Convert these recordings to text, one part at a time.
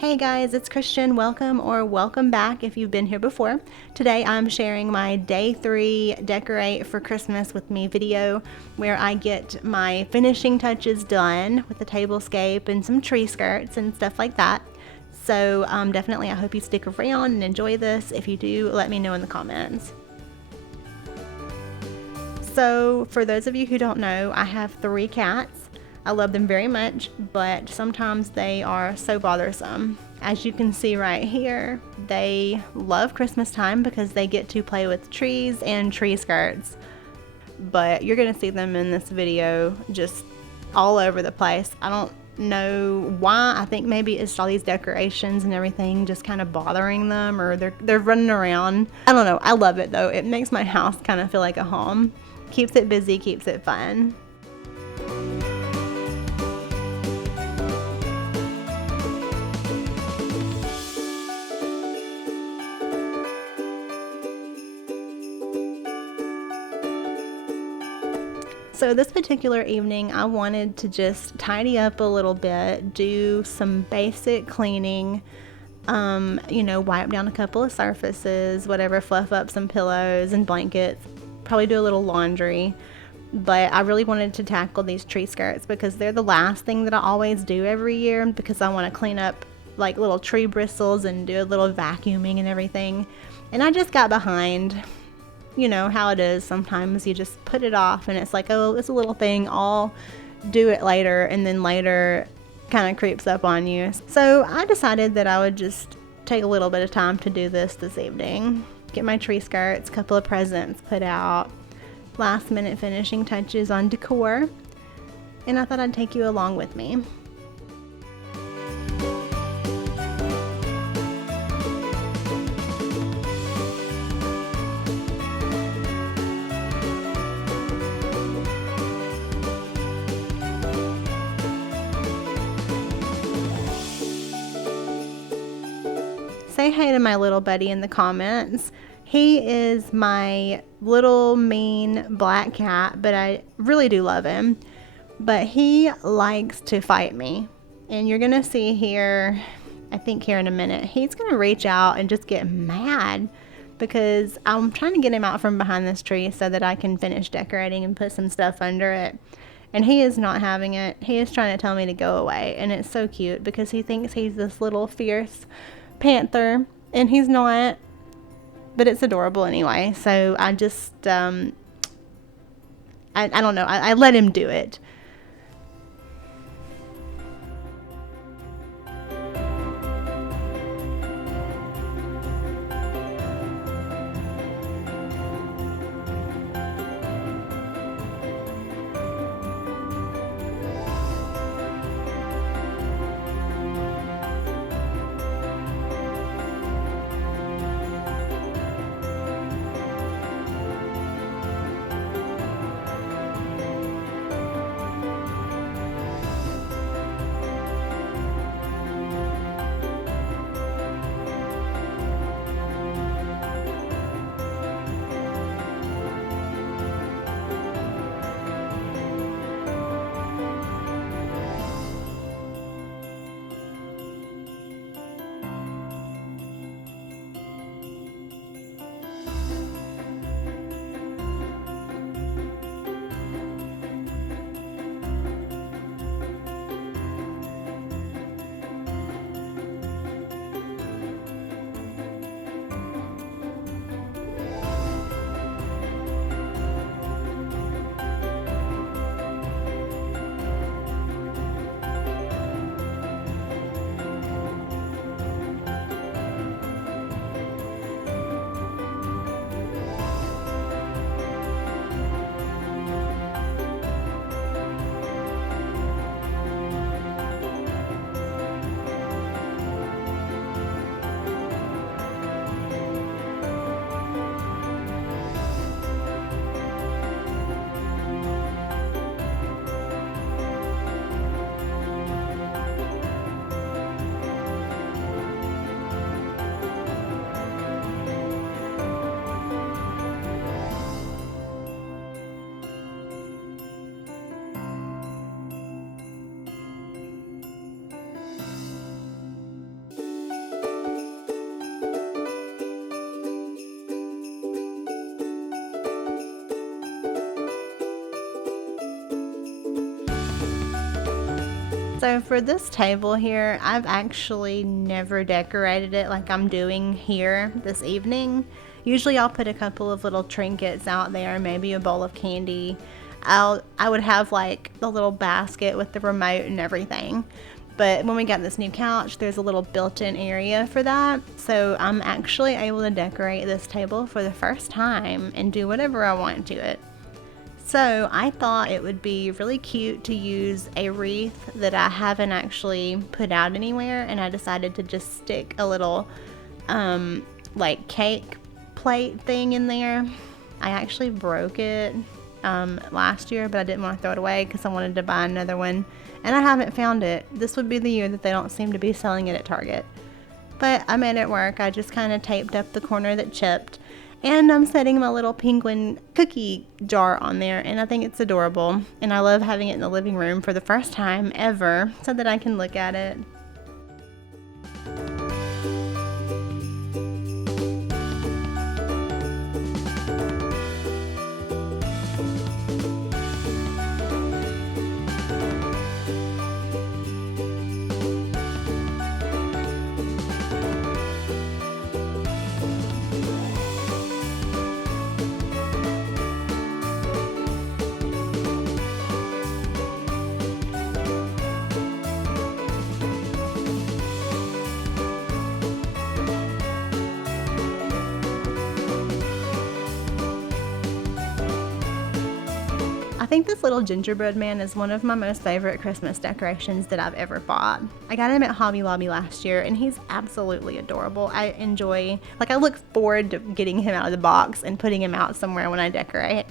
Hey guys, it's Christian. Welcome back if you've been here before. Today I'm sharing my day 3 decorate for Christmas with me video where I get my finishing touches done with the tablescape and some tree skirts and stuff like that. So definitely I hope you stick around and enjoy this. If you do, let me know in the comments. So for those of you who don't know, I have 3 cats. I love them very much, but sometimes they are so bothersome. As you can see right here, they love Christmas time because they get to play with trees and tree skirts. But you're gonna see them in this video just all over the place. I don't know why. I think maybe it's all these decorations and everything just kind of bothering them, or they're running around. I don't know. I love it though. It makes my house kind of feel like a home. Keeps it busy, keeps it fun. So this particular evening, I wanted to just tidy up a little bit, do some basic cleaning, wipe down a couple of surfaces, whatever, fluff up some pillows and blankets, probably do a little laundry. But I really wanted to tackle these tree skirts because they're the last thing that I always do every year because I want to clean up like little tree bristles and do a little vacuuming and everything. And I just got behind. You know how it is, sometimes you just put it off and it's like, oh, it's a little thing, I'll do it later, and then later kind of creeps up on you. So I decided that I would just take a little bit of time to do this evening. Get my tree skirts, couple of presents put out, last minute finishing touches on decor, and I thought I'd take you along with me. Say hi to my little buddy in the comments. He is my little mean black cat, but I really do love him. But he likes to fight me. And you're gonna see here, I think here in a minute, he's gonna reach out and just get mad because I'm trying to get him out from behind this tree so that I can finish decorating and put some stuff under it. And he is not having it. He is trying to tell me to go away. And it's so cute because he thinks he's this little fierce panther, and he's not, but it's adorable anyway. So I just I don't know, I let him do it. So for this table here, I've actually never decorated it like I'm doing here this evening. Usually I'll put a couple of little trinkets out there, maybe a bowl of candy. I would have like the little basket with the remote and everything. But when we got this new couch, there's a little built-in area for that. So I'm actually able to decorate this table for the first time and do whatever I want to it. So I thought it would be really cute to use a wreath that I haven't actually put out anywhere, and I decided to just stick a little like cake plate thing in there. I actually broke it last year, but I didn't want to throw it away because I wanted to buy another one, and I haven't found it. This would be the year that they don't seem to be selling it at Target. But I made it work. I just kind of taped up the corner that chipped. And I'm setting my little penguin cookie jar on there, and I think it's adorable. And I love having it in the living room for the first time ever so that I can look at it. I think this little gingerbread man is one of my most favorite Christmas decorations that I've ever bought. I got him at Hobby Lobby last year, and he's absolutely adorable. I look forward to getting him out of the box and putting him out somewhere when I decorate.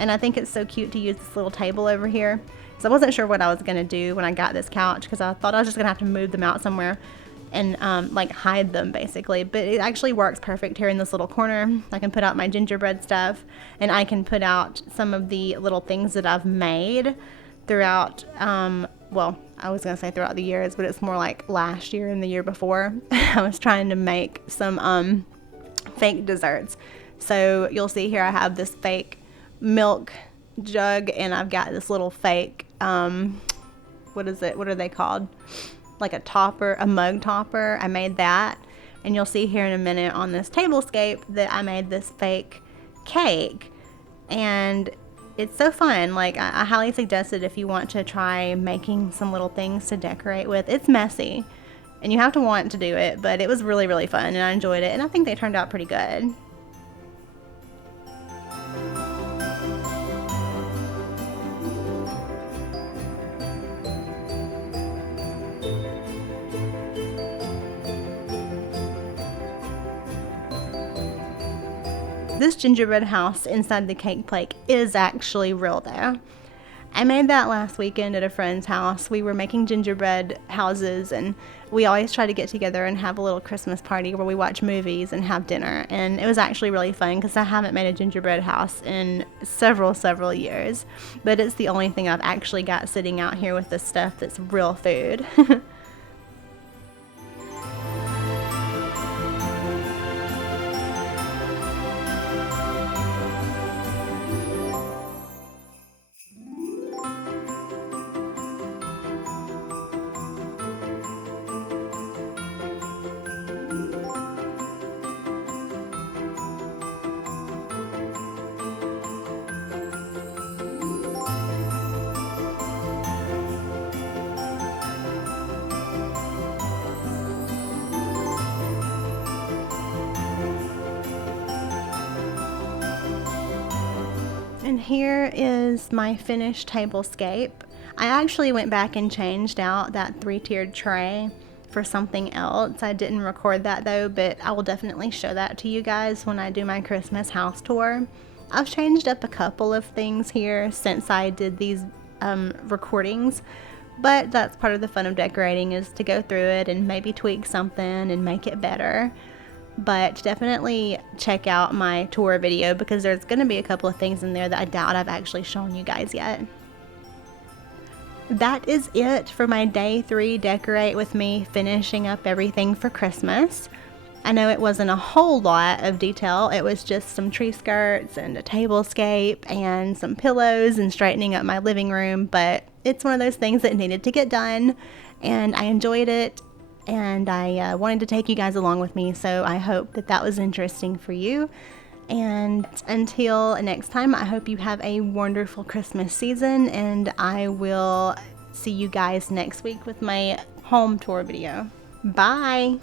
And I think it's so cute to use this little table over here. So I wasn't sure what I was going to do when I got this couch, because I thought I was just going to have to move them out somewhere and like hide them basically, but it actually works perfect here in this little corner. I can put out my gingerbread stuff, and I can put out some of the little things that I've made throughout well, I was gonna say throughout the years, but it's more like last year and the year before. I was trying to make some fake desserts. So you'll see here I have this fake milk jug, and I've got this little fake what are they called, like a mug topper. I made that, and you'll see here in a minute on this Tablescape that I made this fake cake, and it's so fun. Like, I highly suggest it if you want to try making some little things to decorate with. It's messy, and you have to want to do it, but it was really, really fun, and I enjoyed it, and I think they turned out pretty good. This gingerbread house inside the cake plate is actually real though. I made that last weekend at a friend's house. We were making gingerbread houses, and we always try to get together and have a little Christmas party where we watch movies and have dinner. And it was actually really fun because I haven't made a gingerbread house in several years. But it's the only thing I've actually got sitting out here with this stuff that's real food. And here is my finished tablescape. I actually went back and changed out that 3-tiered tray for something else. I didn't record that though, but I will definitely show that to you guys when I do my Christmas house tour. I've changed up a couple of things here since I did these recordings, but that's part of the fun of decorating, is to go through it and maybe tweak something and make it better. But definitely check out my tour video, because there's going to be a couple of things in there that I doubt I've actually shown you guys yet. That is it for my day 3 decorate with me, finishing up everything for Christmas. I know it wasn't a whole lot of detail. It was just some tree skirts and a tablescape and some pillows and straightening up my living room, but it's one of those things that needed to get done, and I enjoyed it, and I wanted to take you guys along with me, so I hope that that was interesting for you. And until next time, I hope you have a wonderful Christmas season, and I will see you guys next week with my home tour video. Bye!